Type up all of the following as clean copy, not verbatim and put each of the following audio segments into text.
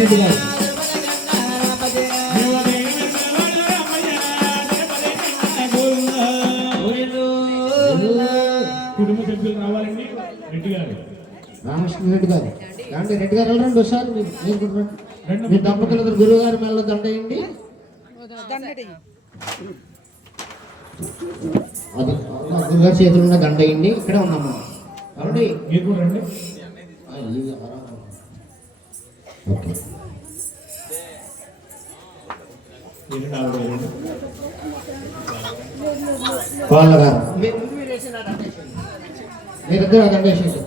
రెడ్డి గారు. కుటుంబ సభ్యులు రావాలండి. రెడ్డి గారు, రామకృష్ణ రెడ్డి గారు. ఏమంటే రెడ్డి గారు వెళ్ళండి ఒకసారి. మీ దంపతులు గురువు గారి మెల్ల దండయండి. అది గురుగారి చేతులు ఉన్న దండ అయ్యింది. ఇక్కడే ఉన్నాము కాబట్టి మీరు కూడా రండి. ఓకే వాళ్ళ గారు మీరిద్దరు దండ వేసేసి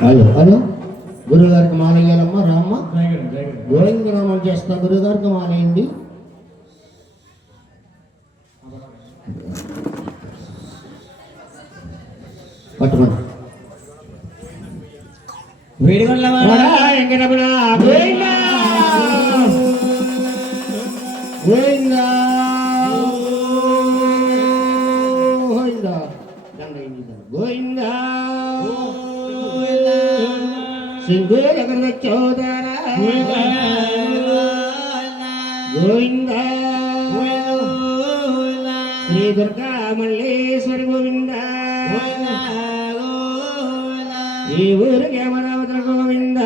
హలో హలో గురుగారికి మాలయ్యాలమ్మ రామ్మ గోవింద నామం చేస్తున్నా. గురుగారికి మాలయ్యండి. పట్టుకోండి. వేడిగొండ గోవింద సింగూర చోదర గోవింద శ్రీ దుర్గా మల్లేశ్వరి గోవింద ఈ ఊరికి అమరావతి గోవింద.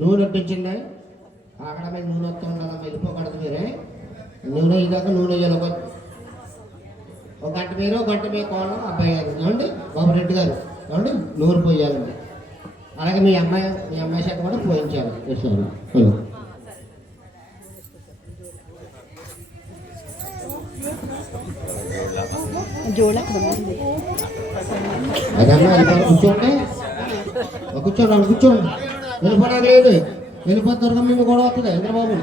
నూనె వచ్చిందా? అక్కడ మీద నూనె వస్తూ ఉండాలి. వెళ్ళిపోకూడదు మీరే. నూనె ఇదాక నూనె వేయాలి. ఒక గంట మీరు ఒక గంట మీ కోళ్ళం అబ్బాయి గారు ఏమండి బాబు రెడ్డి గారు ఏమండి నూనె పోయాలండి. అలాగే మీ అమ్మాయి చేత కూడా పోయించాలి. అదమ్మా కూర్చోండి కూర్చోండి కూర్చోండి. వెళ్ళిపోవడానికి లేదు. వెళ్ళిపోతారు మేము కూడా వస్తుంది చంద్రబాబు.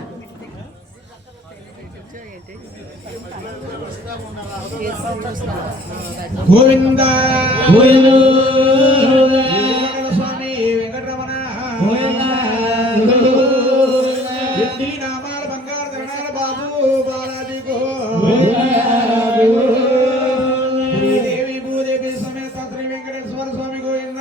గోవింద స్వామి వెంకటరమణ నామాల బంగారు ధరణాల బాబు బాలాజీ శ్రీదేవి భూదేవి సమేత శ్రీ వెంకటేశ్వర స్వామి గోవింద.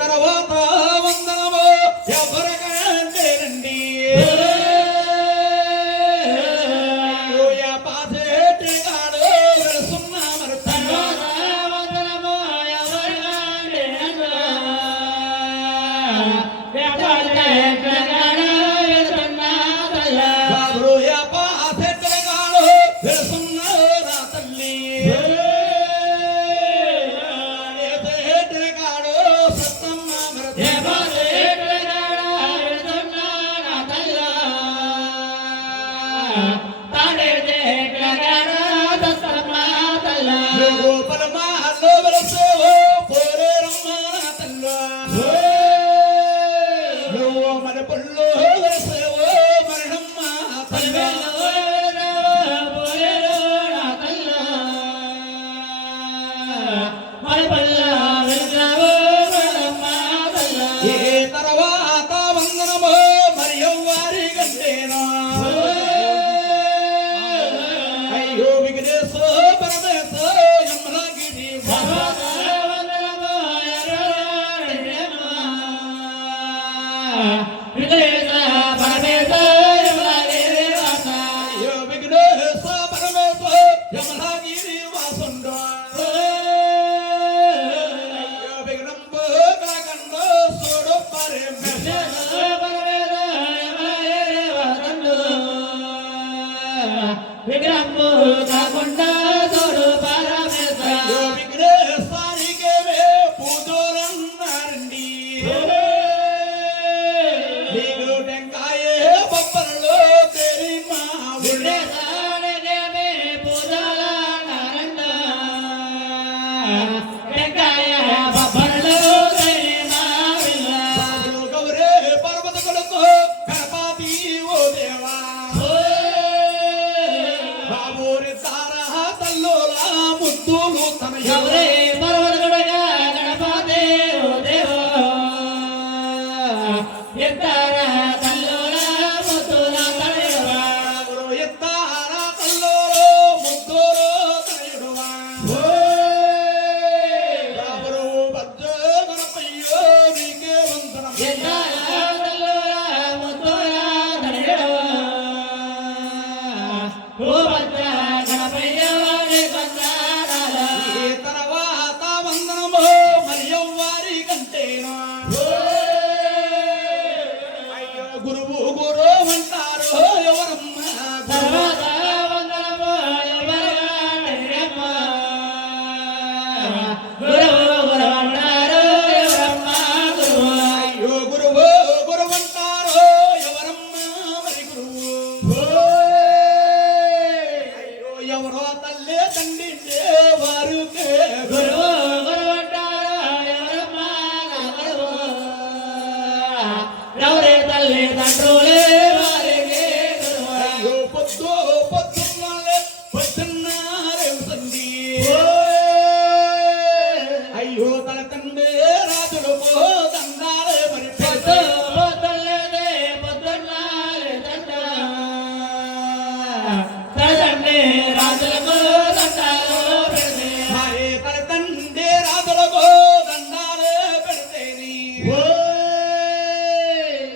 తర్వాత వందనము ఎవరికంటే రండి మరి పళ్ళు వేసేవో మరణమ్మ తల్లి ఏ తర్వాత వందనమో మరి ఎవ్వరి గంటేనా అయ్యో విఘ్నేశో పరమేశో యమలగిరి అయ్యో విఘ్నేశో పరమేశో యమలగిరి వాసుండో అయ్యో విఘ్నంబో కాకండో సోడు పరమేశ విగ్రహము కాకుండా తోడు పరమేశ అయ్యో విఘ్నేశానికేవే పూజలన్నారండి నీకు టెంకాయే బొబ్బలలో తేరి మా ఊళ్ళే బాబులు గౌరే పర్వత కొడుకు గణపతి ఓ దేవా బాబూరి తారా తల్లోలా ముద్దులు తన ఎవరే బాబులు ఎత్తారా తల్లోలో ముద్దులు తనయుడువా బాబులు బజ్జో గణపయ్యో నీకే వందనం ఈ తర్వాత వందనము మరి ఎవ్వరి కంటేనా అయ్యో గురువు గురు అంటారు ఎవరమ్మ గురువు అయ్యో గురువు గురు అంటారు ఎవరమ్మ మరి గురువు అయ్యో ఎవరో తల్లి తండ్రి వారుకే గురువు తల్లి తండ్రులే వారికి గురువు అయ్యో పొద్దు పొద్దున్నాలే పొద్దున్నారే తండ్రి అయ్యో తన తండ్రి రాజులు దండాలే మరి పెద్ద మరి తన తండ్రి రాజులకు దండాలే పెడితేని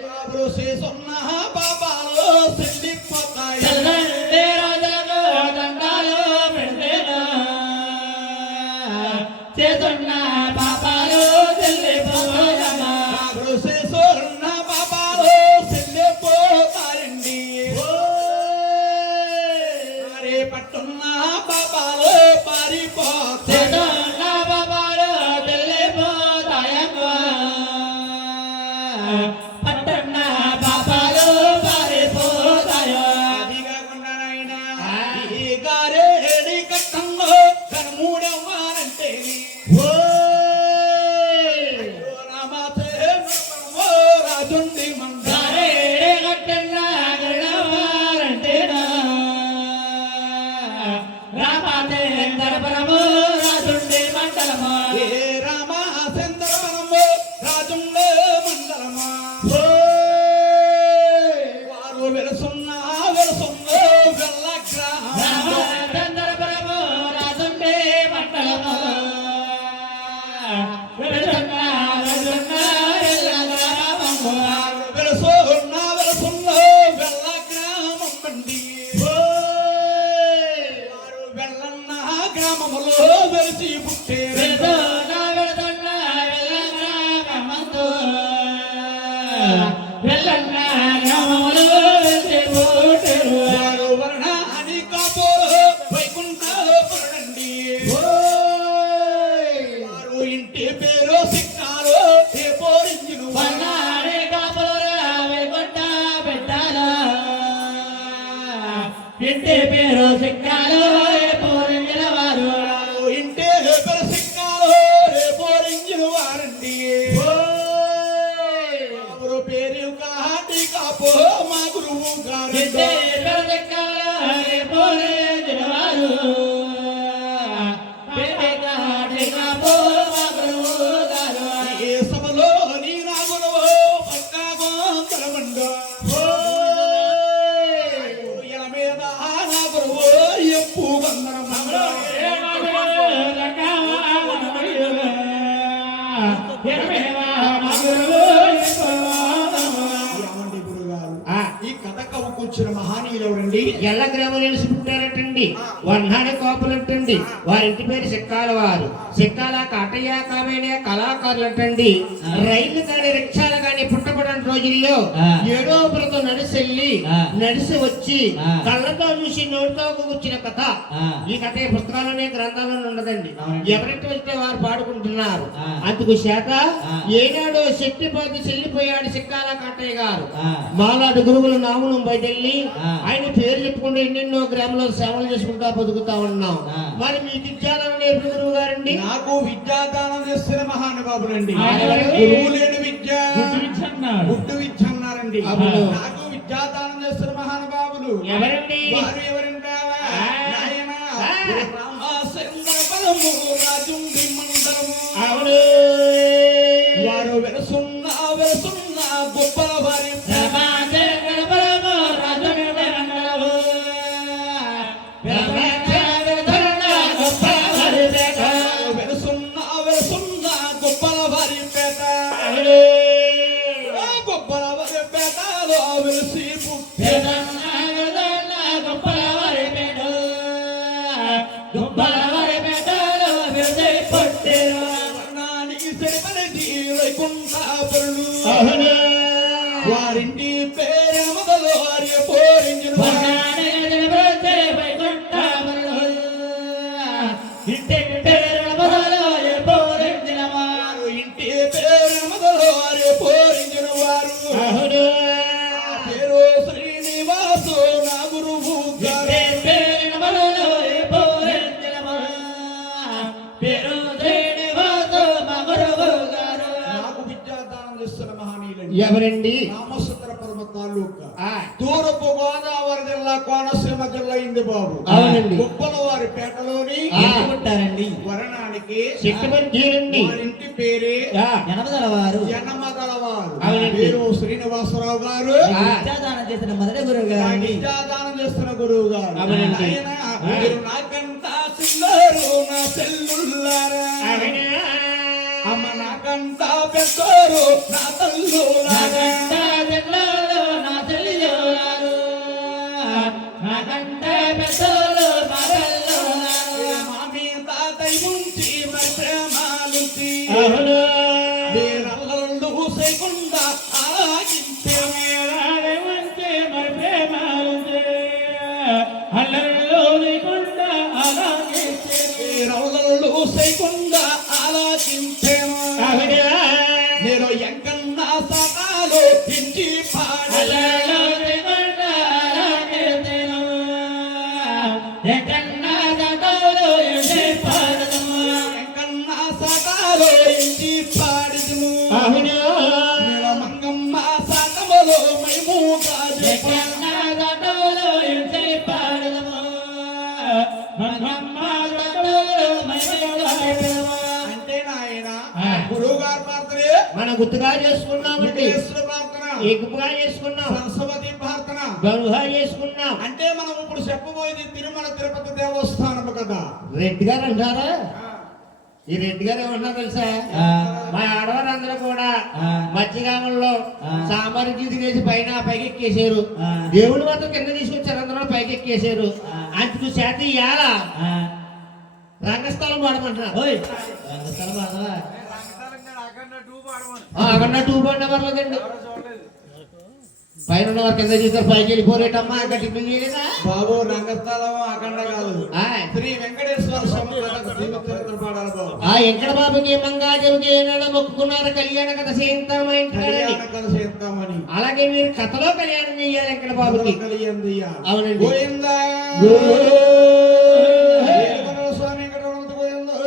బాబులు చేస్తున్న పాపాలు చెల్లిపోతాయి పాపాలు చెల్లిపోయమ్మా బాబులు చేస్తున్న పాపాలు చెల్లిపోతాయండి మరి పట్టున్న పాపాలు పారిపోతాయి అది కాకుండా నాయనా, ఈ గారేడి కట్టంలో కనుమూడవ్వాలంటే రామాతే రాజుండి మంద ఏ రామచంద్రవనము రాజుండే మండలమా వారు వెలుసున్న వెళ్ళ గ్రామం వారు వెలుసున్న వెళ్ళ గ్రామం అండి వారు వెళ్ళన్న గ్రామములో వెలిసి పుట్టేరు వారు వర్ణాని కాపోలు వైకుంఠలో పురండి వారు ఇంటి పేరు సిక్కాలు ఏ పోరించును ఇంటి పేరు సిక్కాలు పోరించిన వారు వారు ఇంటి పేరు సిక్కాలు ఏ పోరించును వారండి ఎవరు పేరు పేరు కాటిగా పో మా గురువు గారు ఇట్టే పెరదెక్కాల హరే పోరే దినవారు పేరుగా హాటిగా పో మా గురువు గారు ఏ సభలో నీ నా గురువు పక్కాగో తలమండ ఎల మీద నా గురువు ఎప్పు వందనం ఏమండి గురుగారు ఆ, ఈ కథ కవుకొచ్చిన మహానీయులు ఎవరండి ఎల్ల గ్రామం నిలిచి పుట్టారటండి వన్నాడి కోపలటండి వారింటి పేరు సిక్కాల వారు సిక్కాల కాటయ్య కావేనే కళాకారులటండి రైలు కానీ రిక్షాలు కానీ పుట్టబడిన రోజుల్లో ఏడో ఒకరితో నడిచి వచ్చి కళ్ళతో చూసి నోటితో కూర్చిన కథ ఈ కథ ఈ పుస్తకాలనే గ్రంథాలను ఉండదండి ఎవరింటి వస్తే వారు పాడుకుంటున్నారు అందుకు చేత ఏనాడో శక్తిపోతే చెల్లిపోయాడు సిక్కాల కాటయ్య గారు మాలాడు గురువుల నామును బయటెళ్ళి ఆయన పేరు చెప్పుకుంటూ ఎన్నెన్నో గ్రామంలో సేవలు చేసుకుంటా బతుకుతా ఉన్నాం మరి మీకు విద్యాలను నేర్పి గురువు గారండి నాకు విద్యాదానం చేస్తున్న మహానుభావులండి ఎవరు? గురువు లేని విద్య అన్నాడు. గుడ్డు విద్య అన్నారండి అవును. నాకు విద్యాదానం చేస్తున్న మహానుభావులు ఎవరండి వారు ఎవరంటావా ఆ. నాయనా ఆ. రామచంద్ర పదము రాజుండి మండలము అవును వారు వెలుసున్న గొప్పల వారి వెలుసున్న గొప్పల వారి పేట గొప్పల వారి పేటలో వెలిసి పుట్టే వర్ణానికి సరిపడి వైకుంఠాపురులు వారింటి పేరు మొదలు వారి పోరించిన వారు ఇంటి పేరు మొదలు వారి పోరించిన వారు పేరు శ్రీనివాసు నా గురువు గారు నాకు విద్యాదానం చేస్తున్న మహనీయులండి ఎవరండి రామచంద్రపురం తాలూకా ఆ, తూర్పు గోదావరి జిల్లా కోనసీమ జిల్లా ఇంది బాబు అవునండి. గొప్పల వారి పేటలోని ఆ. వరణానికి శక్తిమంతులండి వారింటి పేరే ఆ, జనమదలవారు ఎన్నమగలవారు అవునండి. పేరు శ్రీనివాసరావు గారు ఆ, విద్యాదానం చేసిన మొదటి గురువు నా గారండి విద్యాదానం చేస్తున్న గురువు గారు అవునండి. ఆయన మీరు నాకంట చిన్నారు నా చెల్లుల్లారా అవునా? అమ్మ నాకంట పెద్దోరు నా తల్లులారా మామీ తాతయ్య నుంచి మరి ప్రేమాలుంచి అవును మీరల్లలు చేయకుండా ఆలాగించే మీరల్లలు చేయకుండా ఆలాగించేను అవునా? నేను ఎంకన్నా సకాలు ఇంటి పాడలే ఎంకన్నా సకాలు ఇంటి పాడిదును అవునా? నేను మంగమ్మ సకములు మేము కాదు అంటే నాయన గురువు గారు ప్రార్థనే మన గుర్తుగా చేసుకున్నామండి వెంకటేశ్వర ప్రార్థన ఏకముగా చేసుకున్నాం సరస్వతి ప్రార్థన గనుగా చేసుకున్నాం అంటే మనం ఇప్పుడు చెప్పబోయేది తిరుమల తిరుపతి దేవస్థానం కదా రెడ్డి గారు అంటారా ఈ రెడ్డి గారు ఏమన్నా తెలుసా మా ఆడవారందరూ కూడా మధ్యగామంలో సాంబారు తినేసి పైకి ఎక్కేసారు దేవుడు మాత్రం కింద తీసుకొచ్చారు అందరూ పైకి ఎక్కేసారు అందుకు చేత ఇవాళ రంగస్థలం పాడమంటున్నారు అక్కడ టూ పాయింట్ పర్లేదండి పైన ఉన్నవారు కింద చూస్తారు పైకి వెళ్ళిపోరేటమ్మా ఇంకా టిఫిన్ చేయలేదా బాబు రంగస్థలం అఖండ కాదు ఆయ్. శ్రీ వెంకటేశ్వర స్వామి జీవిత చరిత్ర పాడాలి బాబు ఆ వెంకట బాబుకి మంగాదేవికి ఏనాడో మొక్కుకున్నారు కళ్యాణ కథ చేయిస్తామా ఇంటికాడని కళ్యాణ కథ చేద్దామని అలాగే మీరు కథలో కళ్యాణం చెయ్యాలి వెంకట బాబుకి కలియంది అవునండి. గోవిందా గోవిందా. వీరభద్ర స్వామి వెంకటరమణ గోవిందా.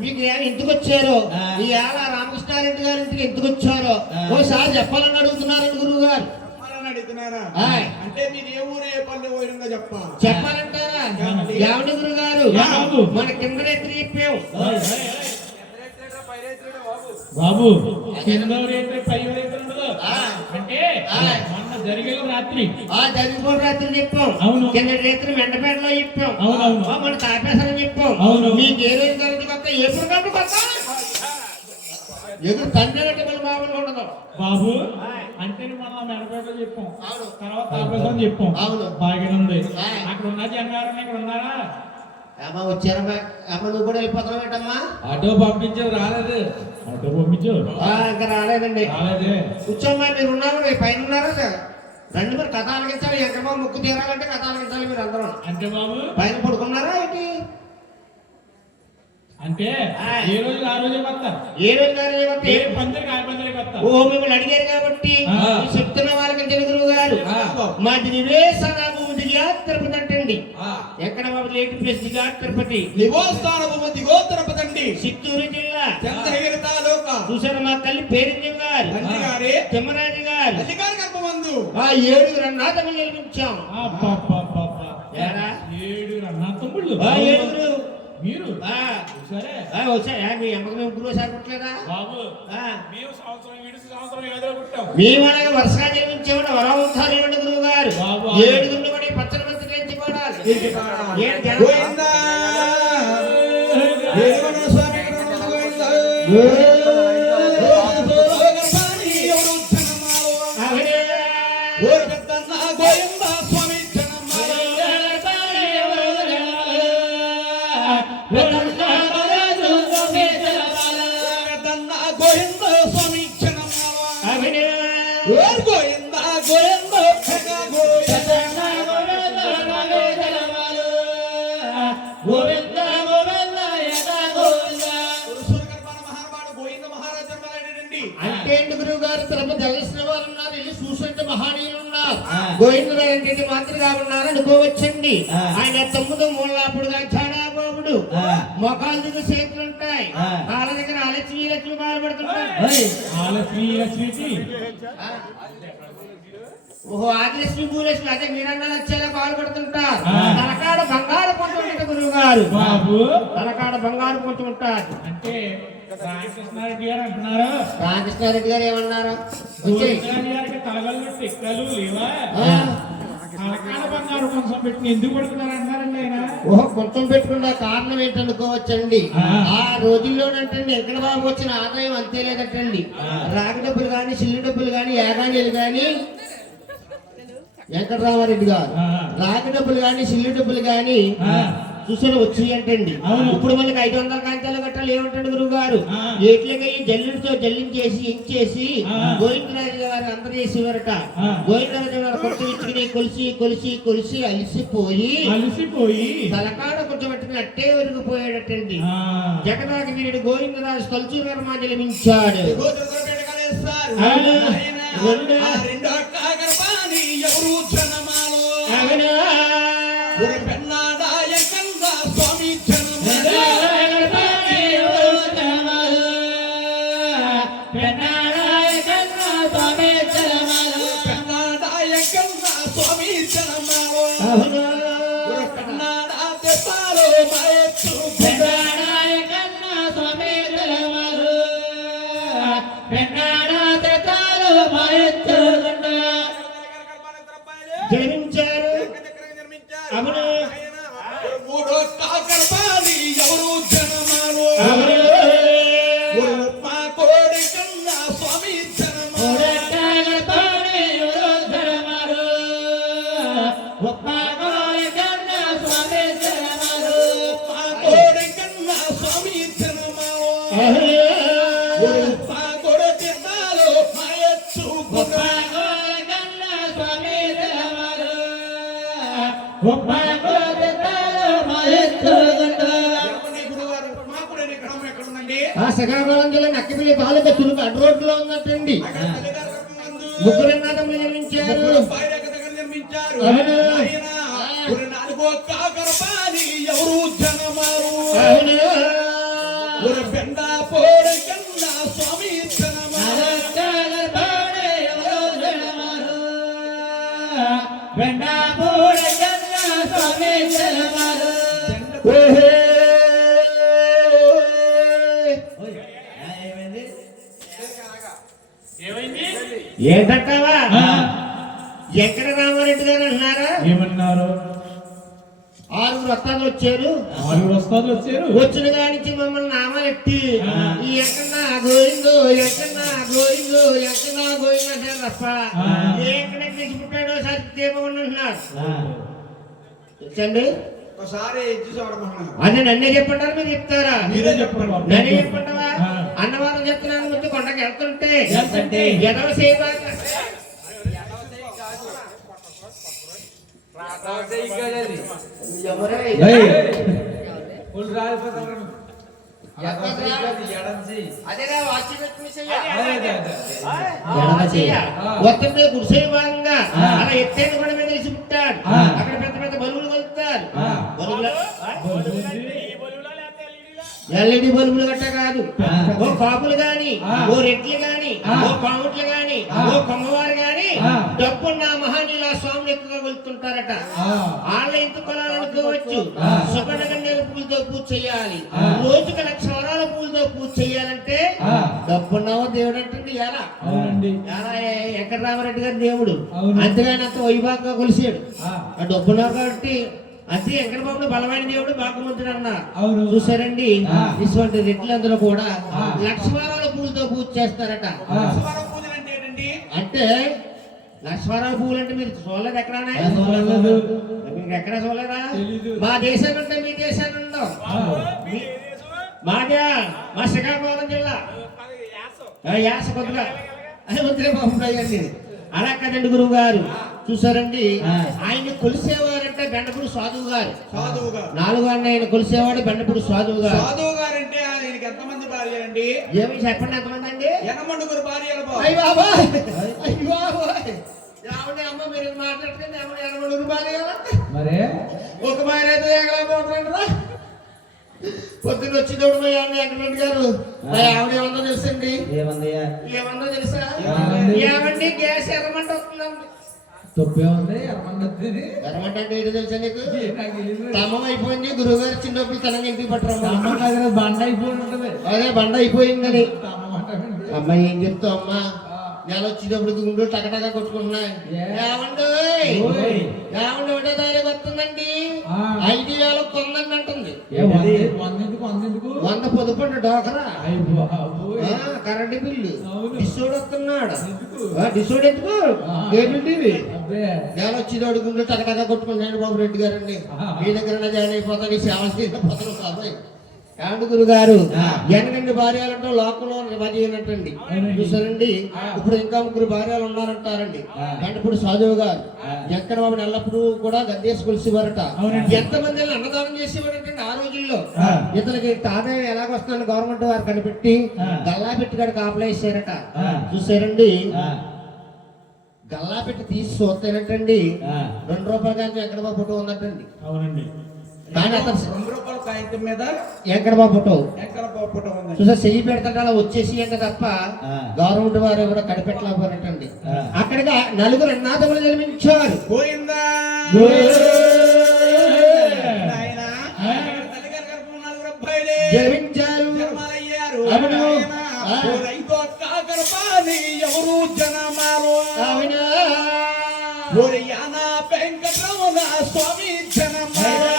మీకు ఎందుకు వచ్చారో ఆ. ఈ ఏళ రామకృష్ణారెడ్డి గారి ఇంటికి ఎందుకు వచ్చారో ఆ. ఓసారి చెప్పాలని అడుగుతున్నారండి గురువు గారు. చెప్పాలని అడుగుతున్నారా? ఆయ్. అంటే మీరు ఏ ఊరు ఏ పల్లె పోయినా చెప్పాలి. చెప్పాలంటారా? ఏమండి? ఏమండి గురువు గారు? యా బాబు. మన కింద రేత్రి చెప్పాం. బాబు కింద రేత్రి పై రేత్రి ఉండదు. ఆ. అంటే ఆ. మొన్న జరిగిన రాత్రి జరిగిపోయిన రాత్రి చెప్పాం. అవును. కింద రేత్రి మెండపేటలో చెప్పాం. అవునవును. మన తాపేశాలని చెప్పాం. అవును. మీకు ఏ రోజు కలిసి కొత్త ఎప్పుడు కంటే కొత్త ఎదురు తండ్రి మళ్ళీ మామూలుగా ఉండదు. బాబు అంటే మనం మెడపేట చెప్పాం, అవును. తర్వాత ఆపేసం చెప్పాం. అవును. బాగా ఉంది. ఆ. అక్కడ ఉన్న జనాలు ఇక్కడ ఉన్నారా? అమ్మ వచ్చారమ్మా. అమ్మ నువ్వు కూడా వెళ్ళిపోతావు ఏంటమ్మా? ఆటో పంపించావు రాలేదు. ఆటో పంపించు. ఇంకా రాలేదండి. రాలేదే. కూర్చోమ్మా, మీరు ఉన్నారు, మీరు పైన ఉన్నారా? రండి, మరి కథ ఆలకించాలి. ఎంకమ్మా ముక్కు తీరాలంటే కథ ఆలకించాలి మీరు అందరూ. అంటే బాబు పైన పడుకున్నారా ఏంటి? అంటే ఆ. ఏ రోజు ఆ రోజే వస్తారు. ఏ రోజు గారు ఏ పందిరికి ఆ పందిరికి వస్తారు. ఓ మిమ్మల్ని అడిగారు కాబట్టి ఆ. నేను చెప్తున్న వాళ్ళకి తెలుగు గారు ఆ. మాది నివేశన భూమి దిగా తిరుపతి అంటండి. ఆ. ఎక్కడ బాబు లేటి ప్లేస్ దిగా తిరుపతి, నివోస్థానము దిగోత్తరపదండి. చిత్తూరు జిల్లా. చంద్రగిరి తాలూకా. చూసారు మా తల్లి పేరు గారు, తండ్రి గారి తిమ్మరాజు గారు. అధికారి గర్భమందు ఆ 7 అన్నాథములు నిర్మించాం. అబ్బబ్బబ్బబ్బ. ఏరా? 7 అన్నా తమ్ముళ్ళు. ఆ 7 మీరు ఆ, సరే వచ్చాయా? మీ అమ్మకి మేము గురువు సార్ పుట్టలేదా? బాబు ఆ, మేము సంవత్సరం విడిసి సంవత్సరం ఎదురు పుట్టాం. మేము అలాగే వరుసగా జన్మించేవాడు వరవంశాలు గురువు గారు. బాబు. 7 కూడా పచ్చని మంచి ఎంచుకోవడాలి. ఏడు జనం. గోవిందా. వేణుగోపాల స్వామి గోవిందా. గర్భాన్ని ఎవరు జనమాలో. అవునే. ఓ పెద్దన్న గోవిందా స్వామి జనమాలో. పెద్దన్న గోవిందా స్వామి జనమాలో. అవునే. ఓ గోవిందా గోవిందా పెద్ద గోవిందా. సూర్యగర్భాన మహానుభావుడు గోవింద మహారాజు జన్మలైనటువంటి అంటే ఏంటి గురువు గారు? తిరుపతి తెలిసిన వాళ్ళు ఉన్నారు, వెళ్ళి చూసంటే మహానీయులు ఉన్నారు. ఆ. గోవిందరావు అంటే మాత్రగా ఉన్నారు అనుకోవచ్చండి. ఆ. ఆయన 9 మూలాపుడుగా చాడాబాబుడు. ఆ. మొఖాలు దగ్గర చేతులు ఉంటాయి, ఆ. కాళ్ళ దగ్గర లక్ష్మి బాధపడుతుంటాయి. ఆలస్వీకి ఓహో, ఆదిలక్ష్మి భూలక్ష్మి అదే మీరన్నా వచ్చేలా బాధపడుతుంటారు. ఆ. తలకాడ బంగారు పొట్టు ఉంటుంది గురువు గారు. బాబు తలకాడ బంగారు పొట్టు ఉంటారు. అంటే రామకృష్ణారెడ్డి గారు అంటున్నారు. రామకృష్ణారెడ్డి గారు ఏమన్నారు? వచ్చేయ్. గోవిందరాజు గారికి తలగలు తిక్కలు లేవా? ఆ. తలకాడ బంగారు కొంచెం పెట్టి ఎందుకు పడుతున్నారు అంటారండి ఆయన. ఓహో, కొంచెం పెట్టుకున్న కారణం ఏంటనుకోవచ్చండి. ఆ. ఆ రోజుల్లోనంటండి వెంకట బాబు వచ్చిన ఆదాయం అంతే లేదటండి. రాగి డబ్బులు కానీ, సిల్లు డబ్బులు కానీ, యాగానీలు కానీ, వెంకటరామారెడ్డి గారు ఆ. రాగి డబ్బులు కానీ, సిల్లు డబ్బులు కానీ ఆ. చూసాను వచ్చి అంటండి. అవును. ఇప్పుడు మనకి 500 కాంతాలు కట్టాలి ఏమంటాడు గురువు గారు? ఆ. ఏట్లకి జల్లుడితో జల్లించేసి ఇంచేసి ఆ. గోవిందరాజు గారు అందరూ చేసేవారట. ఆ. గోవిందరాజు గారు కొట్టు ఇచ్చుకుని కొలిసి కొలిసి కొలిసి అలిసిపోయి అలసిపోయి తలకాడ కొంచెం పట్టుకుని అట్టే ఒరిగిపోయాడటండి. ఆ. జగన్నాథ వీరుడు గోవిందరాజు తలుచూరు నిర్మించాడు. గోత్రపేట కలేస్తారు. అవును. ఆయన రెండు. ఆ రెండు అక్క గర్భాన్ని ఎవరు జనమాలో. అవునా? ఒక పెన్నాదాయకంగా స్వామి జనమాలో. పెన్నాదాయకంగా స్వామి జనమాలో. అవునా? ఒక పెన్నాదా తెప్పాలో మయచ్చు. జన్మించారు. అవును. మూడో గర్భాన్ని ఎవరు జనమాలో. అవును. ఒక ఉప్మా కోడి కన్నా స్వామి జనమాలో. ఉప్మా కోడి కన్నా స్వామి జనమాలో. ఒక ఉప్మా కోడి తిన్నాలో మయచ్చు. చెప్పండి గురువారు, ఉప్మా కోడి అనే గ్రామం ఎక్కడ ఉందండి? ఆ శ్రీకాకుళం జిల్లా నక్కిపల్లి తాలూకా తురుకు అడ్డు రోడ్లో ఉందటండి. అక్కడ తల్లిగారు గర్భమందు ముగ్గురు అన్నదమ్ములు జన్మించారు. ముగ్గురు భార్య దగ్గర నిర్మించారు. అవును. ఆయన ఒక నాలుగో గర్భాన్ని ఎవరు జనమారు. అవును. ఒక ఏంటంటావా? ఎక్కడ రామారెడ్డి గారు అన్నారా? ఏమన్నారు? 6 వస్తాలు వచ్చారు. 6 వస్తాలు వచ్చారు. వచ్చిన కానించి మమ్మల్ని నామాలెట్టి ఈ ఎక్కడా గోయిందో ఎక్కడా గోయిందో ఎక్కడా గోయిందో అంటారు తప్ప ఎక్కడ తీసుకుంటాడో సత్యేమో అంటున్నారు. వచ్చండి ఒకసారి ఎత్తి చూడమన్నాను. అదే నన్నే చెప్పంటారు, మీరు చెప్తారా? మీరే చెప్పండి బాబు. నన్నే చెప్పంటావా? అన్నవారం చెప్తున్నాను ముందు కొండకి వెళ్తుంటే ఎదవ సేవ వస్తుంటే గుడిసే భాగంగా అలా ఎత్తైన కొండ మీద వేసి పుట్టాడు. అక్కడ పెద్ద పెద్ద బలువులు కొలుస్తారు. ఎల్ఈడి బల్బులు గట్ట కాదు. ఓ కాపులు గాని, ఓ రెట్లు గాని, ఓ పాముట్లు గాని, ఓ కొమ్మవారు గాని డబ్బున్న మహానీల స్వామిని ఎక్కువగా కొలుతుంటారట. వాళ్ళ ఇంటి కొనాలనుకోవచ్చు. సుగంధగంధ పూలతో పూజ చేయాలి. రోజుకి 1,00,000 వరాల పూలతో పూజ చేయాలంటే డబ్బున్నావో దేవుడు అంటే ఎలా ఎక్కడ రామారెడ్డి గారి దేవుడు అంతేగాని అంత వైభాగంగా కొలిసాడు. ఆ డబ్బున్నావు కాబట్టి అంటే వెంకట బాబుడు బలమైన దేవుడు బాగుమంతుడు అన్నారు. చూసారండి, ఇటువంటి రెట్లందరూ కూడా 1,00,000 వరాల పూలతో పూజ చేస్తారట. అంటే 1,00,000 వరాల పూలు అంటే మీరు చూడలేదు? ఎక్కడా మీకు ఎక్కడ చూడలేదా? మా దేశాన్ని ఉంటే మీ దేశాన్ని ఉండవు. మాదే మా శ్రీకాకుళం జిల్లా యాస కొద్దిగా అది వద్దులే బాబు అయ్యండి. అలా కదండి గురువు గారు. చూసారండి, ఆయన కొలిసేవారంటే బెండపూడి సాధువు గారు. 4 ఆయన కొలిసేవాడు బెండపూడి సాధువు గారు. సాధువు గారు అంటే ఆయనకి ఎంతమంది భార్యలండి? ఏమి చెప్పండి, ఎంతమంది అండి? 8 భార్యలు. అయ్య బాబాయ్, అయ్య బాబాయ్, అమ్మ మీరు మాట్లాడుతుంది 8 భార్య. మరే ఒక భార్య అయితే ఎగలేకపోతుంటారా? పొద్దున్న వచ్చినప్పుడు మా వెంకటరెడ్డి గారు ఆవిడ ఏమన్నా తెలుసండి? ఏమన్నా తెలుసా? ఏమండి గ్యాస్ ఎర్రమంట వస్తుందండి. ఎర్రమంట అంటే ఏంటో తెలుసా నీకు? తమ్మం అయిపోయింది. గురువు గారు చిన్నప్పుడు తనని ఇంటికి పట్టడం బండ అయిపోయి ఉంటది. అదే బండ అయిపోయిందని. అమ్మాయి ఏం చెప్తావు అమ్మా? నెల వచ్చేటప్పుడు గుండు టకటగా కొట్టుకుంటున్నాయి. ఏమండి ఏమండి ఒకటో తారీఖు వస్తుందండి, 5,000 కొందండి అంటుంది. 100 పొదుపు డోకరా కరెంటు బిల్లు డిసోడ్ వస్తున్నాడు. డిసోడ్ ఎందుకు? కేబుల్ టీవీ నెల వచ్చేటప్పుడు గుండు టకటగా కొట్టుకుంటున్నాడు బాబు రెడ్డి గారండి. మీ దగ్గర జాయిన్ అయిపోతాను, ఈ సేవ చేయకపోతాను బాబాయ్. ఏమండి గురుగారు, 8 భార్యలంటే లోకంలో భజనట్టండి. చూసారండి, ఇప్పుడు ఇంకా 3 భార్యలు ఉన్నారంటారండి. ఇప్పుడు సాధువు గారు ఎక్కడ బాబు ఎల్లప్పుడూ కూడా గద్దేసి కొలిసేవారట. ఎంతమంది అన్నదానం చేసేవారంటండి ఆ రోజుల్లో. ఇతనికి ఆదాయం ఎలాగొస్తుందని గవర్నమెంట్ వారు కనిపెట్టి గల్లా పెట్టి కాడికి అప్లై చేశారట. చూసారండి, గల్లా పెట్టి తీసి చూస్తేనట్టండి 2 రూపాయలు కానీ ఎక్కడ బాబు ఫోటో ఉందటండి. అవునండి. కానీ అతను 2 రూపాయల కాగితం మీద ఎక్కడ బాబు ఫోటో ఫోటో ఉంది. చూసా చెయ్యి పెడతాడు అలా వచ్చేసి అంటే తప్ప గవర్నమెంట్ వారు ఎవరో కనిపెట్టలేకపోయినట్టండి. అక్కడికి 4 అన్నాదములు జన్మించారు. పోయిందా జన్మించారు. అవును ఎవరు జనమారు? అవునా వెంకటరమణ స్వామి జనమారు.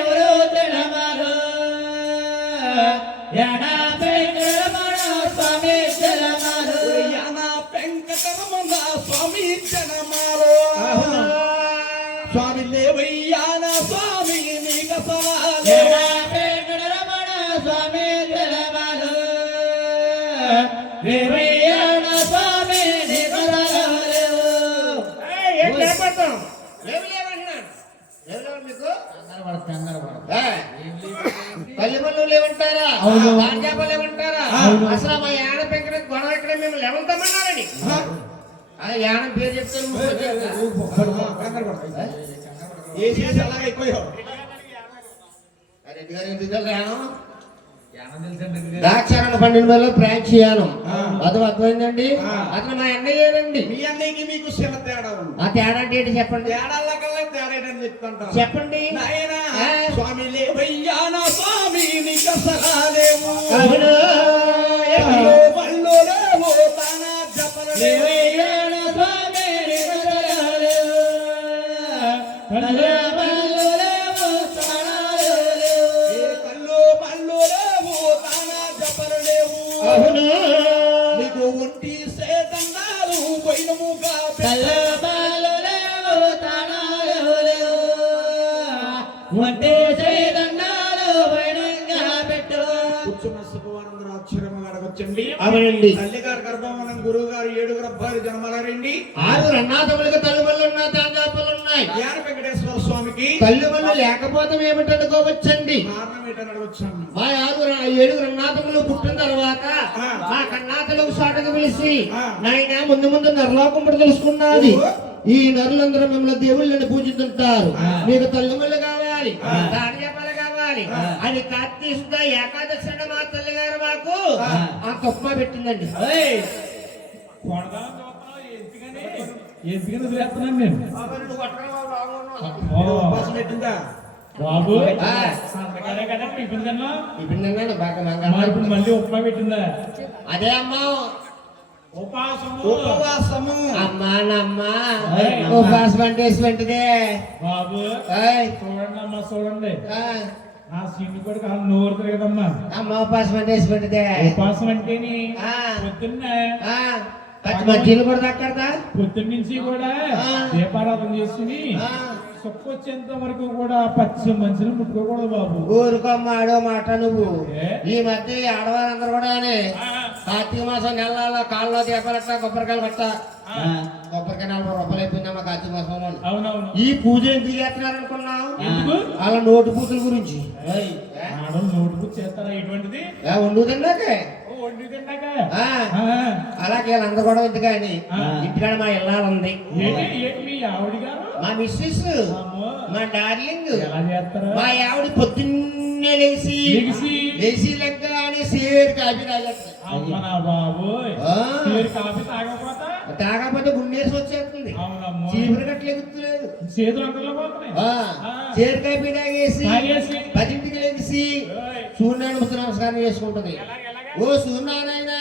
ఎవరు జనమారు? వెంకటరమణ స్వామి జనమారు. వెంకటరమణ స్వామి జనమారు. స్వామి లేవయ్యాన స్వామి నీకు సవాలే. వెంకటరమణ స్వామి జనమారు. లేవయ్యాన స్వామి నీకు సవాలే. ఏం లేపడతాం? లేవులేమంటున్నాను. మీకు పల్లెపల్లు లేవంటారా? భాజపాలు లేవంటారా? అసలు మా యాన పెంకట గొడవ ఎక్కడ మేము లేవంతామన్నారని యాన పేరు చెప్తాను. రెడ్డి గారు ఎందుకు యానం ద్రాక్షారాయణ పండిన వల్ల ప్రాంచి యానం అది అర్థమైందండి. అతను మా అన్నయ్యేనండి. మీ అన్నయ్యకి మీకు చిన్న తేడా ఉంది. ఆ తేడా అంటే ఏంటి చెప్పండి? తేడాలకల్లా తేడా ఏంటని చెప్తుంటారు. చెప్పండి. స్వామి లేవయ్యాన స్వామి నీకు సహాలేవు. అవును బళ్ళు లేవు నీకు ఒంటి సేదండాలు పోయినముగా తల్లబాలు లేవు తాళాలు లేవు వంటే చేయదండాలు వైనంగా పెట్టు కూర్చున్న శుభవానందరూ ఆశ్చర్యంగా అడగొచ్చండి. అవునండి. తల్లి గారి గర్భవనం గురువు గారు 7 అబ్బాయి జన్మలారండి. 6 అన్నాదములకు తల్లిదండ్రులు ఉన్నాయి, తండ్రులు ఉన్నాయి. జ్ఞాన వెంకటేశ్వర స్వామికి తల్లిదండ్రులు లేకపోతే ఏమిటనుకోవచ్చండి? కారణం ఏంటని అడగొచ్చాను. మా 7 అన్నాథములు పుట్టిన తర్వాత మా కన్నాథలకు సాటకు పిలిచి నాయన ముందు ముందు నరలోకముడు తెలుసుకున్నది. ఈ నరులందరూ మిమ్మల్ని దేవుళ్ళని పూజిస్తుంటారు. మీకు తల్లిదండ్రులు కావాలి, తాడియాపాలు కావాలి అని కార్తీక ఏకాదశి మా తల్లి గారు మాకు ఆ తొప్ప పెట్టిందండి. కొడదామని చూస్తున్నావు, ఎందుకని వదిలేస్తున్నాను నేను. ఉపవాసం పెట్టిందా? బాబు సంతకాలే కదా టిఫిన్ కన్నా ఇప్పుడు బాగా ఇప్పుడు మళ్ళీ ఉప్మా పెట్టిందా? అదే అమ్మా ఉపవాసము అమ్మా నమ్మా ఉపవాసం అంటే వెంటనే బాబు చూడండి అమ్మా చూడండి ఆ సీని కూడా కాదు నోరు తిరగదమ్మా. అమ్మ ఉపవాసం అంటే వెంటనే ఉపాసం అంటేని పొద్దున్న పచ్చి మధ్యలో కూడా దక్కడదా పొద్దున్న నుంచి కూడా దీపారాధన చేసుకుని సొక్కు వచ్చేంత వరకు కూడా పచ్చి మంచిని ముట్టుకోకూడదు బాబు. ఊరుకోమ్మ ఆడో మాట నువ్వు. ఈ మధ్య ఆడవారందరూ కూడా కార్తీక మాసం నెలలో కాళ్ళలో దీపాలట్ట కొబ్బరికాయలు కట్ట కొబ్బరికాయ 40 రూపాయలు అయిపోయిందమ్మా కార్తీక మాసం. అవునవును. ఈ పూజ ఎందుకు చేస్తున్నారు అనుకున్నావు? ఎందుకు? అలా నోటు పూజల గురించి. నోటు పూజ చేస్తారా? ఎటువంటిది? వండుతున్నాకే వండి తిన్నాక అలాగే వీళ్ళందరూ కూడా ఎందుకని ఇంటికాడ మా ఇల్లాలు ఉంది. మీ ఆవిడ గారు మా మిస్సెస్ మా డార్లింగ్ ఎలా చేస్తారా? మా ఆవిడ పొద్దున్నే లేచి లెక్క అని సేరు కాఫీ తాగేస్తుంది. అమ్మనా బాబోయ్, కాఫీ తాగకపోతా తాగకపోతే గుండేసి వచ్చేస్తుంది. అవునమ్మో, చీపురు కట్టలేదు చేతులు అంతలో పోతున్నాయి. సేరు కాఫీ తాగేసి 10ంటికి లేచి సూర్యనారాయణ నమస్కారం చేసుకుంటది. ఓ సూర్యనారాయణ,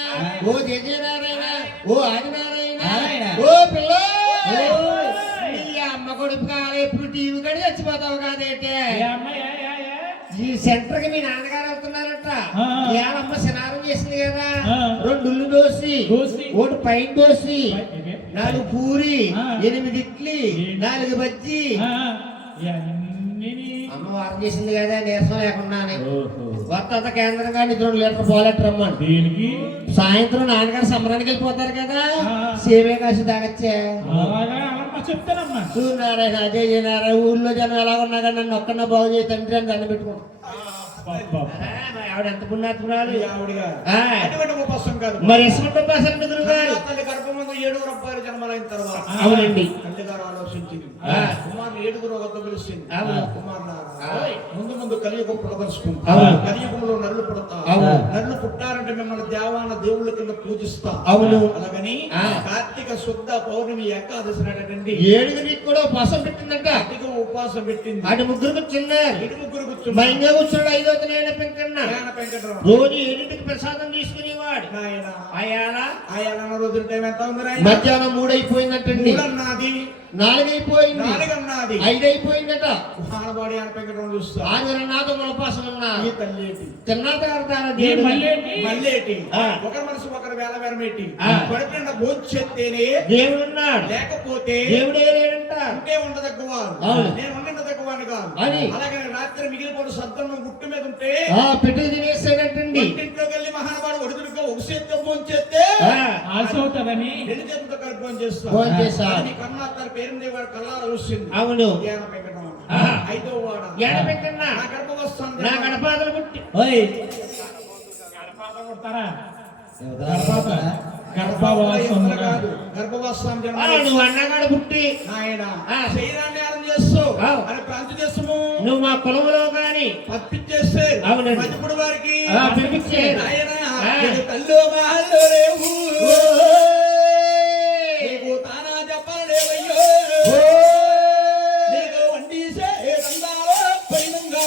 ఓ జయనారాయణ, ఓ ఆదినారాయణ, ఓ పిల్ల అమ్మ కొడుకు కావాలి ఎప్పుడు టీవీ కడి చచ్చిపోతావు కాదేంటే. ఈ సెంటర్ కి మీ నాన్నగారు వెళ్తున్నారట. ఏమమ్మ స్నానం చేసింది కదా, 2 ఉల్లి దోసి, 1 పైన దోసి, 4 పూరి, 8 ఇడ్లీ, 4 బజ్జీ. అమ్మ వారం చేసింది కదా నీరసం లేకుండానే. కొత్త కేంద్రంగా 2 లీటర్ పోలెట్ రమ్మని. దీనికి సాయంత్రం నాన్నగారు సంబరానికి వెళ్ళిపోతారు కదా, సేమే కాసి తాగచ్చే. చెప్తానమ్మా. సూర్యనారాయణ అజయ్ నారాయణ ఊళ్ళో జనం ఎలా ఉన్నా కానీ నన్ను ఒక్కన్నా బాగు చేసి తండ్రి అని దండ పెట్టుకుంటాను. ఆవిడ ఎంత పుణ్యాత్మురాలు. ఉపవాసం కాదు మరి ఎసుకుంటే ఉపాసన గురువు గారు. తల్లి గర్భమందు 7 అబ్బాయి జన్మలైన తర్వాత అవునండి తల్లి గారు ఆలోచించింది. కుమారులు 7 వద్ద పిలిచింది. ముందు ముందు కలియుగం ప్రదర్శిస్తుంది. కలియుగంలో నరులు పుడతారు. నరులు పుట్టారంటే మిమ్మల్ని దేవాన దేవుళ్ళ కింద పూజిస్తా. అలాగని కార్తీక శుద్ధ పౌర్ణమి ఏకాదశి నాటండి 7 కూడా ఉపవాసం పెట్టిందంట. ఉపవాసం పెట్టింది. అటు 3 కూర్చున్నారు, ఇటు 3 కూర్చున్నారు. మైంగా కూర్చోడు 5వ పెంకన్నా. రోజు 7ంటికి ప్రసాదం తీసుకునేవాడు. ఆయన రోజుల టైం ఎంత ఉంది? మధ్యాహ్నం 3 అయిపోయిందంటండి. 4 అయిపోయింది, 5 అయిపోయిందట. మానవాడి అని పెంకటం చూస్తా. 6 నాథముల ఉపాసన ఉన్నారు. తిన్నా మల్లేటి ఒకరి మనసు ఒకరు వేల వేరమేటి పడిపోయిన భోంచేస్తేనే దేవుడు ఉన్నాడు, లేకపోతే దేవుడే లేడంట. ఉంటే ఉండదగ్గవారు, నేను ఉండదగ్గవాడిని కాదు. అలాగే రాత్రి మిగిలిపోయిన సద్దం గుట్టు మీద ఉంటే పెట్టి తినేసాడంటండి. ఇంట్లోకి వెళ్ళి మహానుభావుడు ఒడిదుడుగా ఒక చేతితో భోంచేస్తే ఆశ అవుతుందని 2 చేతులతో కలిపి భోంచేస్తాను. కన్నా తన పేరు వాడు కళ్ళారా చూసింది. అవును. 5వ వాడ పెంకన్నా నా గర్భ వస్తాను. నా గడపాదలు పుట్టి గర్భవస్థం నువ్వు అన్నగాడు పుట్టి ఆయన శరీరాన్ని చేస్తూ అని ప్రాంతి చేస్తాము. నువ్వు మా కులంలో గాని పంపించేస్తే మధ్యపుడు వారికి పంపించేది. తల్లు మాల్లో రేవు నీకు తానా చెప్పలేవయ్యో నీకు వండిసే రంగాలో పైనంగా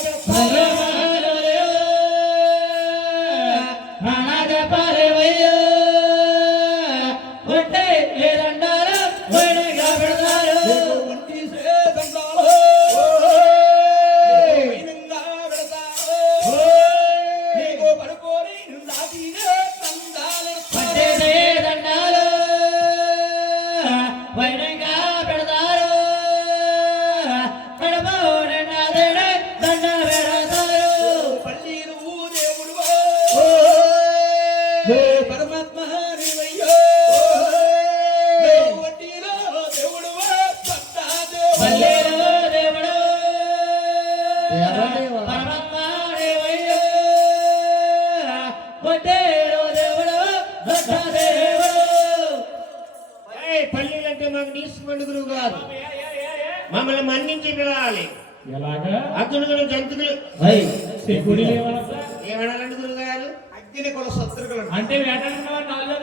పట్టేదే మాకు తీసుకోండి గురువు గారు. మమ్మల్ని మన్నించి పిలవాలి. ఎలాగా అగ్నులు జంతువులు శకుడి ఏమన్నా ఏమనాలండి గురువు గారు? అగ్ని కొల శత్రువులు అంటే వేటాడిన వారు నాలుగు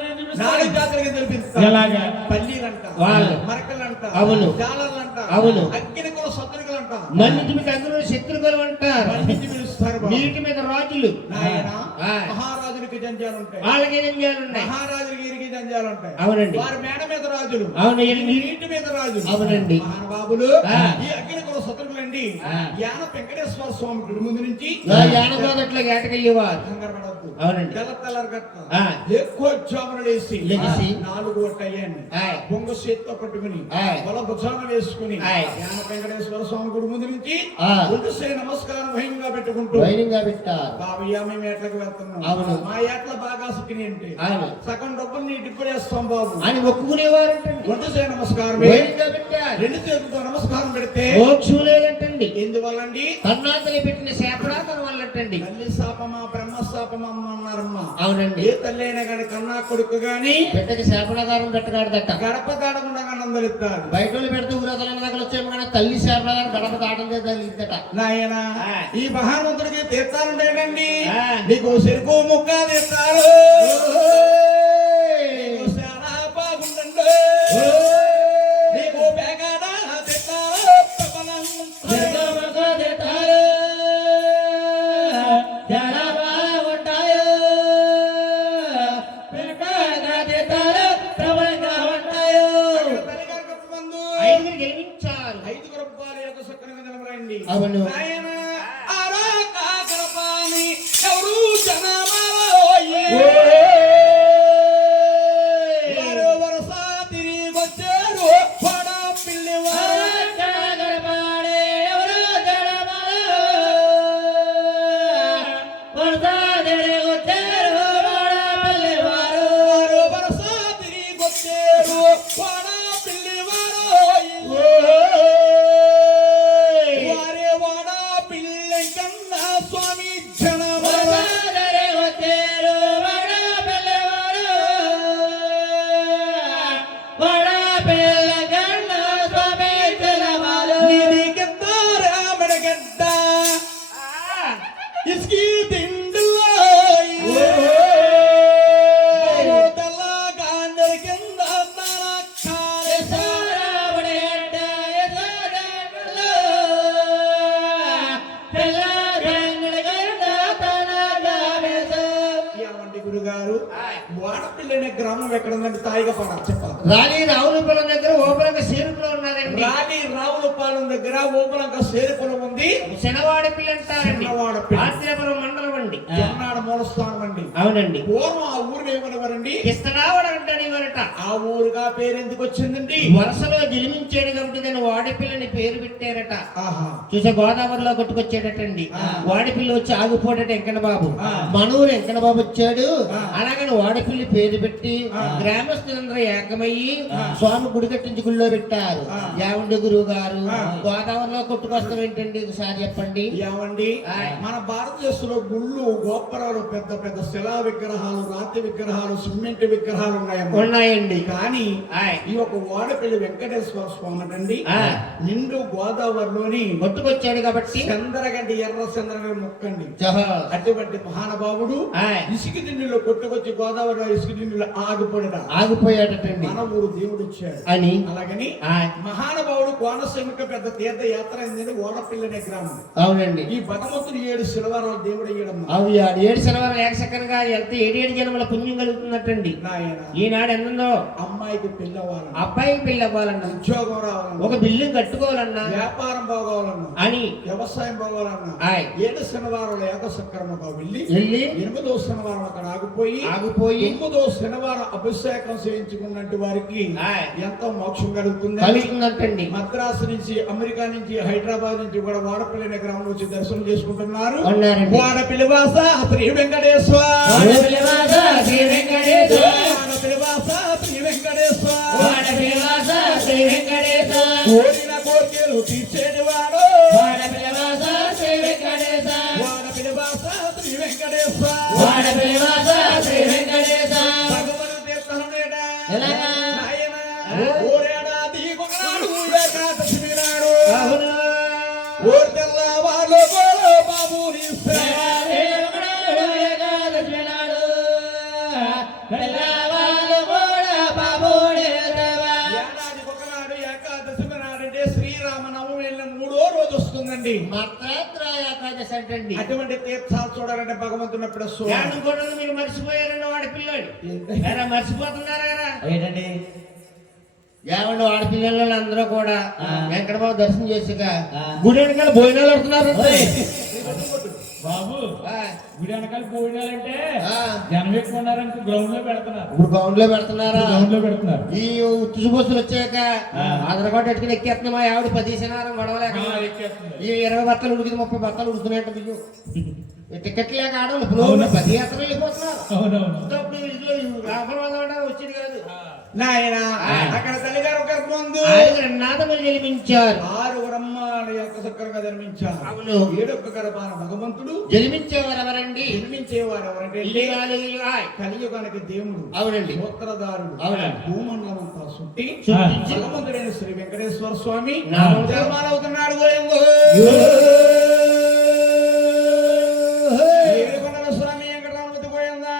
నాలుగు జాతులకి తెలిపిస్తారు. ఎలాగా పల్లీలంట, వాళ్ళు. మరకలంట, అవును. జాలర్లంట, అవును. అగ్ని కొల శత్రువులంట. మన్నించి మీకు అగ్నులు శత్రువులు అంటారు. మన్నించి పిలుస్తారు బాబు. నీటి మీద రాజులు. నాయనా, ఆ. మహారాజులకి జంజాలు ఉంటాయి. వాళ్ళకి జంజాలు ఉన్నాయి. మహారాజులకి ఇరికి జంజాలు ఉంటాయి. అవునండి. వారి మేడ మీద రాజులు, అవును. నీటి మీద రాజులు. అవునండి. మహానుభావులు ఆ. ఈ అగ్ని కొల శత్రువులండి. ఆ. యాన వెంకటేశ్వర స్వామి గుడి ముందు నుంచి యానగోదట్లో ఏటకెళ్ళేవారు. కంగారపడొద్దు. అవునండి. తెల్లగట్ట ఆ. ఎక్కువ జాములు వేసి లెగిసి 4 గొట్టయ్యాన్ని ఆయ్. బొంగ చేత్తో పట్టుకుని ఆయ్. బల భుజాన వేసుకుని ఆయ్. యాన వెంకటేశ్వర స్వామి గుడి ముందు నుంచి ఆ. ఒంటిసే నమస్కారం భయంగా పెట్టుకుంటూ వైనంగా పెట్టారు. బాబయ్య మేము ఏట్లకు వెళ్తున్నాం. అవును. మా ఏట్ల బాగా సుఖిని అంటే అవును. సగం డబ్బులు నీ డిప్పుడేస్తాం బాబు అని ఒప్పుకునేవారంటండి. ఒంటిసే నమస్కారం వైనంగా పెట్టారు. 2 చేతులతో నమస్కారం పెడితే మోక్షం లేదంటండి. ఎందువల్లండి? కర్ణాతని పెట్టిన శాపడా తన వల్లటండి. తల్లి శాపమా బ్రహ్మ శాపమా అన్నారమ్మా. అవునండి. ఏ తల్లి అయినా కానీ కన్నా కొడుకు గాని బిడ్డకి శాపడాగారం పెట్టగాడదట. గడప దాడకుండా నందలిస్తారు. బయట వాళ్ళు పెడితే ఊరదల దగ్గర వచ్చేమో కానీ తల్లి శాపడాగారం గడప దాటం తల్లిద్దట. నాయన ఆ. ఈ మహామంతుడికి తీర్థాలుండేటండి. ఆ. నీకు చెరుకు ముక్క తీస్తారు, నీకు చాలా బాగుండండి, నీకు పేకాడ తీస్తారు, ప్రబలం. తల్లిగారు గొప్ప మందు. ఐదుగురు గెలిపించారు. 5 రూపాయల యొక్క సక్కరంగా నిలబడండి. అవును. నాయన ఆరా కాకరపాని ఎవరు జనమాలోయే. వారు వరస తిరిగొచ్చారు వాడ పిల్లివారు. వారు వరస తిరిగొచ్చారు వాడ పిల్లివారు. వారే వాడ పిల్లి కన్నా స్వామి జనమాల. నీదికెత్తారా మెడగడ్డ ఇసుకి తిండిలో తెల్లగా అందరి కింద తన కాలేసా. ఏమండి గురుగారు, వాడపిల్లి అనే గ్రామం ఎక్కడ ఉందంటే తాయిగా పడ చెప్పాలి. రాణి రావులపాలెం దగ్గర ఓపెనంగా సేరుకులో ఉన్నారండి. రాణి రావులపాలెం దగ్గర ఓపలంక సేరుకులం ఉంది. శనవాడ పిల్ల అంటారండి. శనవాడపిల్లి. ఆశ్రయపురం మండలం అండి. జొన్నాడ మూలస్థానం అండి. అవునండి. పూర్వం ఆ ఊరిని ఏమనేవారండి? ఇస్తరావడ అంటానివారట. ఆ ఊరుగా పేరు ఎందుకు వచ్చిందండి? వరుసలో జన్మించాడు కాబట్టి దాన్ని వాడిపిల్లని పేరు పెట్టారట. ఆహా. చూసే గోదావరిలో కొట్టుకొచ్చేటట్టండి. వాడిపిల్ల వచ్చి ఆగిపోటట వెంకన్న బాబు. ఆ. మనూరు వెంకన్న బాబు వచ్చాడు. ఆ. అలాగని వాడిపిల్లి పేరు పెట్టి గ్రామస్తులందరూ ఏకమయ్యి స్వామి గుడి కట్టించి గుళ్ళో పెట్టారు. ఆ. యావండి గురువు గారు ఆ. గోదావరిలో కొట్టుకొస్తాం ఏంటండి ఒకసారి చెప్పండి. ఏమండి ఆయ్. మన భారతదేశంలో గుళ్ళు గోపురాలు పెద్ద పెద్ద శిలా విగ్రహాలు, రాతి విగ్రహాలు, సిమెంట్ విగ్రహాలు ఉన్నాయమ్మా. ఉన్నాయండి. కానీ ఆయ్. ఈ ఒక వాడపల్లి వెంకటేశ్వర స్వామి అండి ఆ. నిండు గోదావరిలోని కొట్టుకొచ్చాడు కాబట్టి చంద్రగడ్డి ఎర్ర చంద్రగడ్డి మొక్కండి. జహో. అటువంటి మహానుభావుడు ఆయ్. ఇసుక దిండిలో కొట్టుకొచ్చి గోదావరిలో ఇసుక దిండిలో ఆగిపోయిన ఆగిపోయాడటండి మన ఊరు దేవుడు ఇచ్చాడు అని. అలాగని ఆయ్. మహానుభావుడు కోనసీమక పెద్ద తీర్థయాత్ర అయింది ఓడపిల్లి అనే గ్రామం. అవునండి. ఈ భగవంతుడు 7 శిలవారాలు దేవుడు ఇయ్యడమ్మా. అవి 7 శనివారం ఏకసక్కరగా వెళ్తే 7 జన్మల పుణ్యం కలుగుతున్నట్టండి. నాయన ఈనాడు ఎన్నుందో అమ్మాయికి పిల్లవాలన్నా, అబ్బాయికి పెళ్లి అవ్వాలన్నా, ఉద్యోగం రావాలన్నా, ఒక బిల్డింగ్ కట్టుకోవాలన్నా వ్యాపారం బాగోవాలన్నా, అని వ్యవసాయం బాగోవాలన్నా ఆయ్. 7 శనివారాలు ఏకసక్రమంగా వెళ్ళి వెళ్ళి 8వ శనివారం అక్కడ ఆగిపోయి 9వ శనివారం అభిషేకం చేయించుకున్నట్టు వారికి ఆయ్. ఎంతో మోక్షం కలుగుతుంది. కలుగుతుందంటండి. మద్రాసు నుంచి, అమెరికా నుంచి, హైదరాబాద్ నుంచి కూడా వాడపల్లి అనే గ్రామం వచ్చి దర్శనం చేసుకుంటున్నారు. ఉన్నారండి. వాడపల్లి వాస శ్రీ వెంకటేశ్వర, వాడపల్లి వాస శ్రీ వెంకటేశ్వర, వాడపల్లి వాస శ్రీ వెంకటేశ్వర, వాడపల్లి వాస శ్రీ వెంకటేశ్వర, కోరిన కోరికలు తీర్చేది వాడు, వాడపల్లి వాస శ్రీ వెంకటేశ్వర, వాడపల్లి వాస శ్రీ వెంకటేశ్వర, వాడపల్లి వాస శ్రీ వెంకటేశ్వర. భగవను తీర్థం ఎలాగా? నాయన ఓరేడాది ఏమిటి మత్రాత్ర ఏకాదశి అంటండి. అటువంటి తీర్థాలు చూడాలంటే భగవంతుని ఎప్పుడు కూడా మీరు మర్చిపోయారండి ఆడపిల్లలు. ఎరా మర్చిపోతున్నారా ఏంటండి ఏమండి ఆడపిల్లలు అందరూ కూడా వెంకటబాబు దర్శనం చేసాక గుడి వెనకాల భోజనాలు పెడుతున్నారు. బాబు ఆ, గుడి వెనకాల భోజనాలంటే ఆ. జనం ఎక్కువ ఉన్నారనుకో గ్రౌండ్ లో పెడుతున్నారు. ఇప్పుడు గ్రౌండ్ లో పెడుతున్నారా? గ్రౌండ్ లో పెడుతున్నారు. ఈ ఉత్తుసు బస్సులు వచ్చాక ఆధార్ కార్డు ఎట్టుకుని ఎక్కేస్తున్నా మా ఆవిడ 10 శనారం గొడవలేక ఎక్కేస్తున్నారు. ఈ 20 బట్టలు ఉడికింది 30 బట్టలు ఉడుకునేట్టు మీకు టికెట్ లేక ఆడవాళ్ళు అవును. 10 యాత్రలు వెళ్ళిపోతున్నారు. అవునవును. ఇప్పుడు ఇదిగో ఈ రావడం వల్ల వచ్చేది కాదు. నాయన అక్కడ తల్లిగారు గర్భమందు నాదములు జన్మించారు. 6 బ్రహ్మాండ యొక్క చక్కరగా జన్మించారు. అవును. 7 గర్భాన భగవంతుడు జన్మించేవారు ఎవరండి? జన్మించేవారు ఎవరంటే కలియుగానికి దేవుడు. అవునండి. గోత్రదారుడు. అవునండి. భూమండలంతా చుట్టి చుట్టించి భగవంతుడైన శ్రీ వెంకటేశ్వర స్వామి నామం జన్మాలవుతున్నాడు. గోయంగో ఏడుకొండల స్వామి వెంకటరామూర్తి గోయంగా.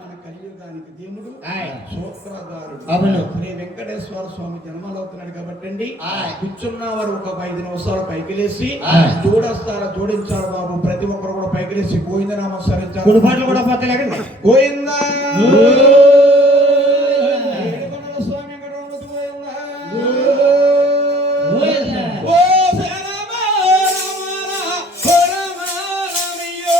మన కలియుగానికి దేవుడు ఆయ్. సూత్రధారుడు. అవును. శ్రీ వెంకటేశ్వర స్వామి జన్మాలవుతున్నాడు కాబట్టి అండి ఆయ్. కూర్చున్న వారు ఒక 5 నిమిషాలు పైకి లేచి ఆయ్. జోడస్తారా జోడించారు బాబు. ప్రతి ఒక్కరు కూడా పైకి లేచి గోవిందనామం సరించారు. కుడిపాట్లు కూడా పోతలేకండి. గోవిందా ఏడుకొండల స్వామి వెంకటరామూర్తి గోవిందా. ఓ శ్రీరామ రామ రామయ్యో.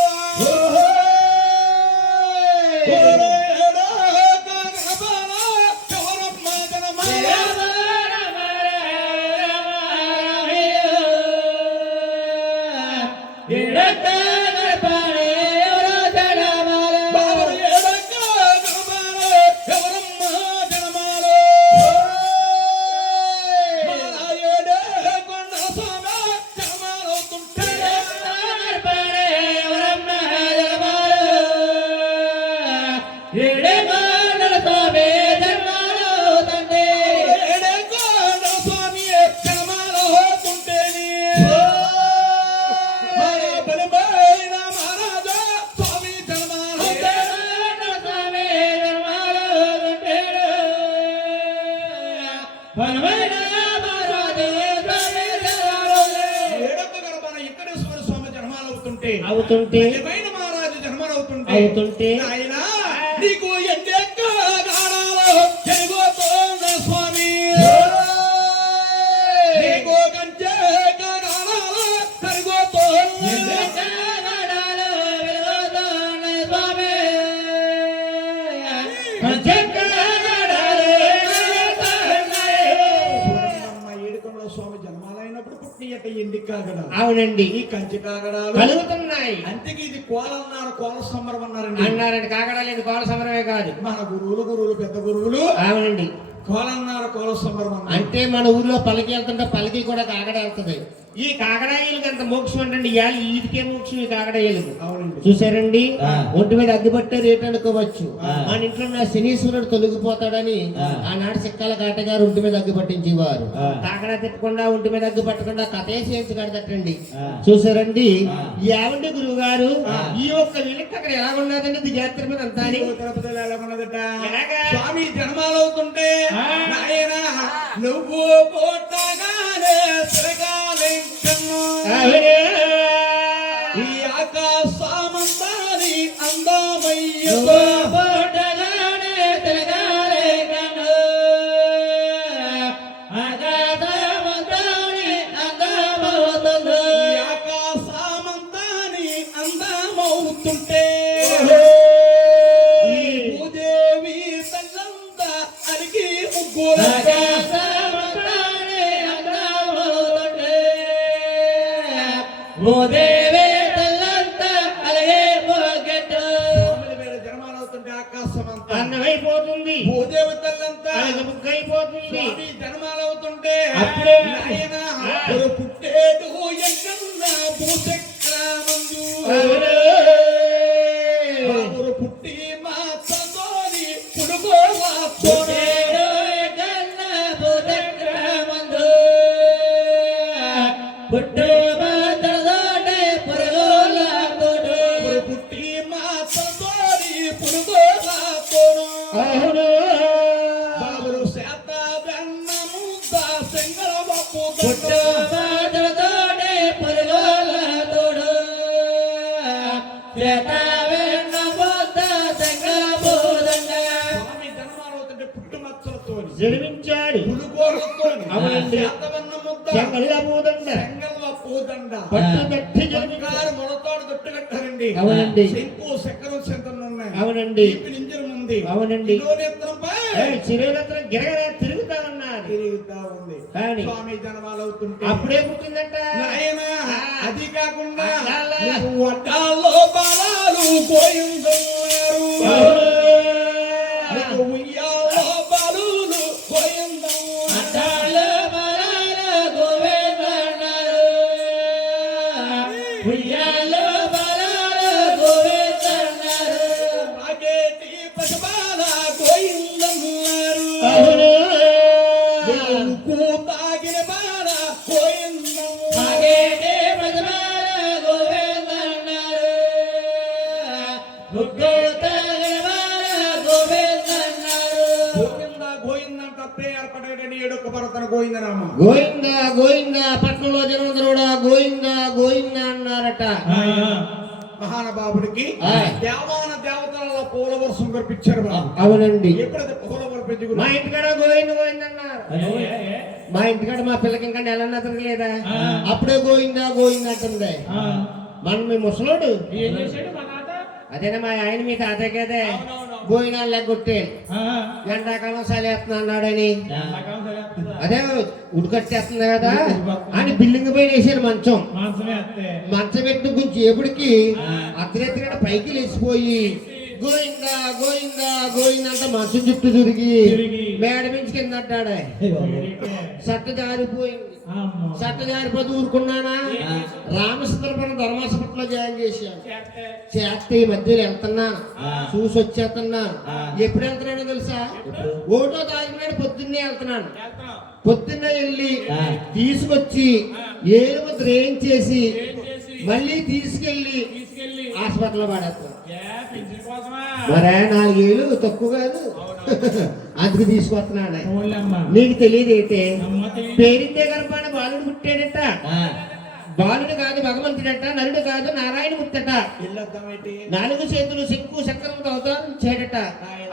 అవుతుంటే మహారాజు జన్మలవుతుంటే అవుతుంటే నాయనా నీకు ఎండెక్క గాడాలో జరుగుతోంద స్వామి. నీకు కంచె గాడాలో జరుగుతోంద ఏడుకొండల స్వామి జన్మాలైనప్పుడు పుట్టినట ఎండి కాగడాలు. అవునండి. ఈ కంచె కాగడాలు కలుగుతున్నాయి అంతేకి ఇది కోలన్నారు. కోల సంబరం అన్నారండి. అన్నారండి. కాకడాలేదు కోల సమరమే కాదు. మన గురువులు పెద్ద గురువులు అవునండి. కోలన్నారు. కోల సంబరం అన్నారు. అంటే మన ఊర్లో పలికి వెళ్తుంటే పలికి కూడా కాకడ వెళ్తుంది. ఈ కాకడాయిలకు అంత మోక్షం అంటే ఈదికే మోక్షం ఈ కాకడాయిలకు. అవునండి. చూసారండి. ఒంటి మీద అగ్గిపట్టే రేటు అనుకోవచ్చు. మన ఇంట్లో నా శనీశ్వరుడు తొలగిపోతాడని ఆనాడు సిక్కాల కాటగారు ఒంటి మీద అగ్గి పట్టించేవారు. కాకడా తిప్పకుండా ఒంటి మీద అగ్గి పట్టకుండా కథే చేయించి కడతట్టండి. చూసారండి. ఏమండి గురువు గారు ఈ ఒక్క వీళ్ళకి అక్కడ ఎలా ఉన్నదండి దిగాత్ర మీద అంతా అని? తిరుపతిలో ఎలా ఉన్నదట? ఎలాగా? స్వామి జన్మాలవుతుంటే నాయనా నువ్వు పోటగానే తిరగాలింకను. ఈ ఆకాశమంతాని అందమయ్యో ఆకాశమంతాని అందమవుతుంటే ఈ భూదేవి తల్లంతా అడిగి ముగ్గురు జన్మాలవుతుంటే ఆకాశమంతా అన్నమైపోతుంది. భూదేవి తల్లంతా అయిపోతుంది. స్వామి జన్మాలవుతుంటే అప్పుడే నాయనా ఒక పుట్టేడు ఎక్కన్నా భూచక్రమందు బాబురు పుట్టి మా చదోని పుడుకోవా పుట్టి మా చదోని పుడుకోవా జడివించాడు. పులిగోరలతో అవునండి. చేతవన్న ముద్ద చెంగళ్ళ పూదండ చెంగల్వ పూదండ పట్టు దట్టి జడివించాడు. బంగారు మొలతోడు దొట్టు కట్టారండి. అవునండి. శంకు చక్రం చింతలు ఉన్నాయి. అవునండి. ఇంజనం ఉంది. అవునండి. శిరోనేత్రంపై శరీరత్రం గిరగర తిరుగుతా ఉన్నారు. తిరుగుతా ఉంది. కానీ స్వామి జనమాలు అవుతుంటే అప్పుడే పుట్టిందంట. నాయనా, ఆ. అది కాకుండా అట్లా. నీకు వడ్డాల్లో బలాలు గోయిందన్నారు. నీకు ఉయ్యాల్లో బలులు గోయిందన్నారు. అడ్డాల బలాల గోవిందన్నారు. ఉయ్యాల బలాల గోవిందన్నారు. రాగేటి పశుపాల గోయిందన్నారు. అవును. ఉక్కు తాగిన బాల గోయిందన్నారు. ఆగేటి పదమాల గోవిందన్నారు. ఉగ్గు తగలమాల గోవిందన్నారు. గోవింద గోయిందంట అప్పుడే ఏర్పడేటని ఏడొక్క పర్వతన గోయిందనామ. గోయిందా గోయిందా పట్టణంలో జనమందరూ కూడా గోయిందా గోయిందా అన్నారట. మహానుభావుడికి ఆ. దేవాన దేవతలలో పూల వర్షం కురిపించారు బాబు. అవునండి. ఎప్పుడైతే పూల వర్షం మా ఇంటికాడ గోయింది గోయింది అన్నారు. మా ఇంటికాడ మా పిల్లకి ఇంకా నెలన్నా తిరగలేదా, అప్పుడే గోయిందా గోయిందా అంటుంది. మన మీ ముసలోడు ఏం చేశాడు మా తాత? అదేనా మా ఆయన మీ తాతయ్య కదే గోయినా లెగ్గొట్టే ఎండాకాలం సలేస్తున్నా అన్నాడని. ఎండాకాలం సరేస్తుందా? అదే ఉడికొచ్చేస్తుంది కదా అని బిల్డింగ్ పైన వేసారు మంచం. మాంసమే అత్తే. మంచం పెట్టి కొంచెం ఎప్పుడికి అర్ధరాత్రి పైకి లేచిపోయి గోయిందా గోయిందా గోయిందా అంటే మంచం చుట్టూ తిరిగి మేడ మించి కింద అంటాడే. సట్ట జారిపోయింది. అమ్మో. సట్ట జారిపోతే ఊరుకున్నానా, రామచంద్రపురం ధర్మాసపట్లో జాయిన్ చేశాను. చేస్తే ఈ మధ్యలో వెళ్తున్నాను, చూసి వచ్చేస్తున్నాను. ఎప్పుడు వెళ్తున్నానో తెలుసా, 1వ తారీఖు నాడు పొద్దున్నే వెళ్తున్నాను. పొద్దున్నే వెళ్ళి తీసుకొచ్చి ఏలు ముద్ర వేయించేసి మళ్ళీ తీసుకెళ్ళి హాస్పిటల్లో పడేస్తాను. పింఛన్ కోసమా? మరే 4 ఏళ్ళు తక్కువ కాదు, అందుకు తీసుకొస్తున్నాడు. ఓళ్ళమ్మ. నీకు తెలియదు అయితే అమ్మ తెలియదు. పేరిందే గర్భాన బాలుడు పుట్టాడట. బాలుడు కాదు భగవంతుడట, నరుడు కాదు నారాయణ ముత్తట. ఇల్లొద్దామేంటి? 4 చేతులు శంకు చక్రంతో అవతారం చేయడట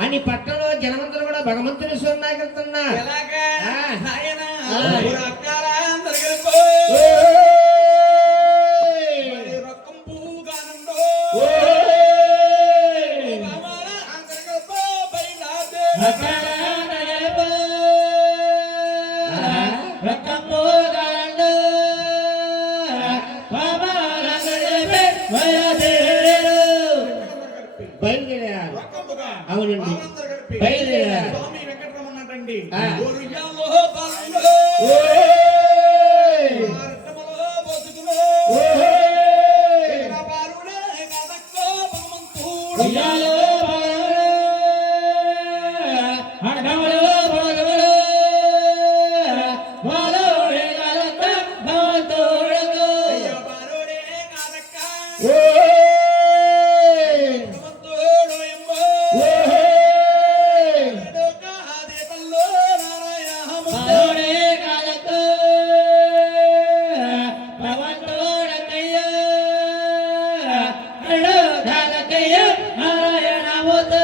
అని పట్టణంలో జనమందరూ కూడా భగవంతుని స్వర్ణాకి వెళ్తున్నా. ఎలాగా? ఆ. నాయనా, ఆ. ఊరు అక్కారా అందరు కలిపో. మరి రొక్కం పూగానండో. బామారా అందరు కలిపో బయలాదే. రకరకరగలపో. రకమ్మో గాండు. బాబాలంగడపే వయదేరు. బయలుదేరారు. రొక్కంపుగా. అవునండి. బామందరు కలిపి. బయలుదేరారు. స్వామి వెంకటరమణ అంటండి. ఆ. ఊరుయ్యాలో బాలులో. భారతములో బతుకులో. నా బాలుడే కదక్కో భగవంతుడు. ఉయ్యాలో బాలుడు. అడ్డములు భోగములు. బాలుడే కదక్క భగవంతుడుకు. అయ్యో బాలుడే కదక్క భగవంతుడు ఎంబో. లోకాది తల్లో నారాయణము. బాలుడే కదక్క భగవంతుడకయ్య. అడు కదకయ్య నారాయణముతో.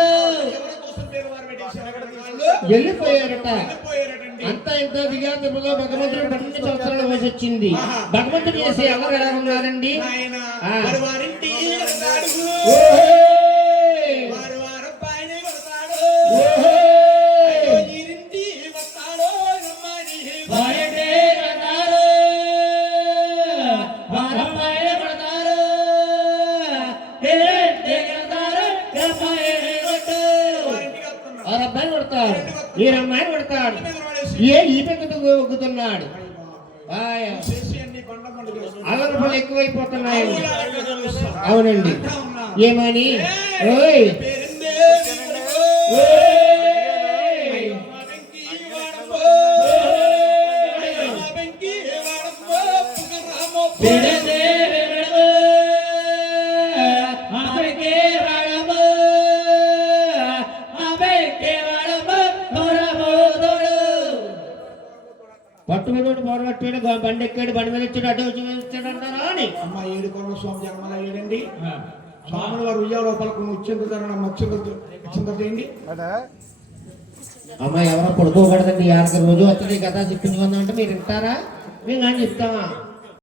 ఎవరి కోసం పేరు వారు పెట్టేశారు అక్కడ వాళ్ళు? వెళ్ళిపోయారట. వెళ్ళిపోయారటండి. అంతా ఇంత దిగాతిలో భగవంతుడు 12 సంవత్సరాల వయసు వచ్చింది. భగవంతుడు చేసే ఎవరు ఎలా ఉన్నారండి. నాయన ఆ. మరి వారింటి వెళ్తాడు. వారు వారబ్బాయిని కొడతాడు. అయ్యో ఈరింటి వస్తాడో అమ్మాయి. వారిటే కడతారు. వారమ్మాయి కొడతారు. ఏటే కడతారు. అమ్మాయి కొట్టు. వారింటికి వస్తున్నాడు. ఆ అబ్బాయిని కొడతాడు, ఈ అమ్మాయిని కొడతాడు. మీద పడేసి ఈ పెద్దతో ఒగ్గుతున్నాడు. చేసి అన్ని కొండ పండు చేస్తున్నాడు. అల్లరపలు ఎక్కువైపోతున్నాయి. అవునా? అవునండి. అంటా ఉన్నా. ఏమని ఓయ్ పేరిందే వినడో. అయ్యో మా వెంకీ వాడమ్మో. అయ్యో మా వెంకీ వాడమ్మో. పుగరామో పెడతే వెడము. ఆమెకే వాడము. ఆమెకే వాడము. దొరబోదుడు. పట్టుబడి పోరాటాడు, బండి ఎక్కాడు, బండి మీద ఇచ్చాడు, అడ్డు వచ్చి ఇచ్చాడు అంటారా అని. అమ్మ ఏడు కొన స్వామి జన్మల ఏడండి. స్వాములు వారు ఉయ్యాలో పలకను వచ్చింది మచ్చింది చేయండి. అమ్మ ఎవరో పడుకోకూడదండి ఆడికి రోజు వచ్చి కథ చెప్పించుకుందాం అంటే మీరు వింటారా మేము కానీ చెప్తామా